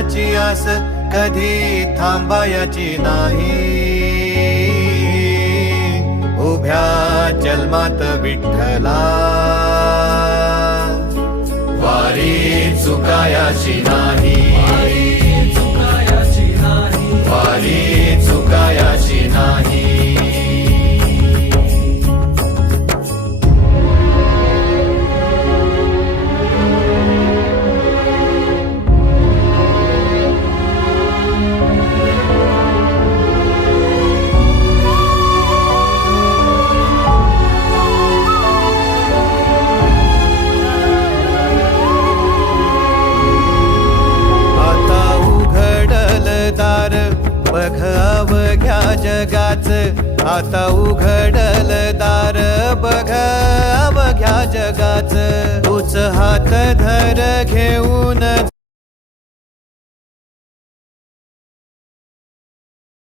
देवाची आस कधी थांबायची नाही. उभ्या जन्मात विठ्ठला वारी चुकायाची नाही. वारी चुकायाची नाही. बघ अवघ्या जगाच, आता उघडल दार बघ अवघ्या जगाच. तूच हात धर घेऊन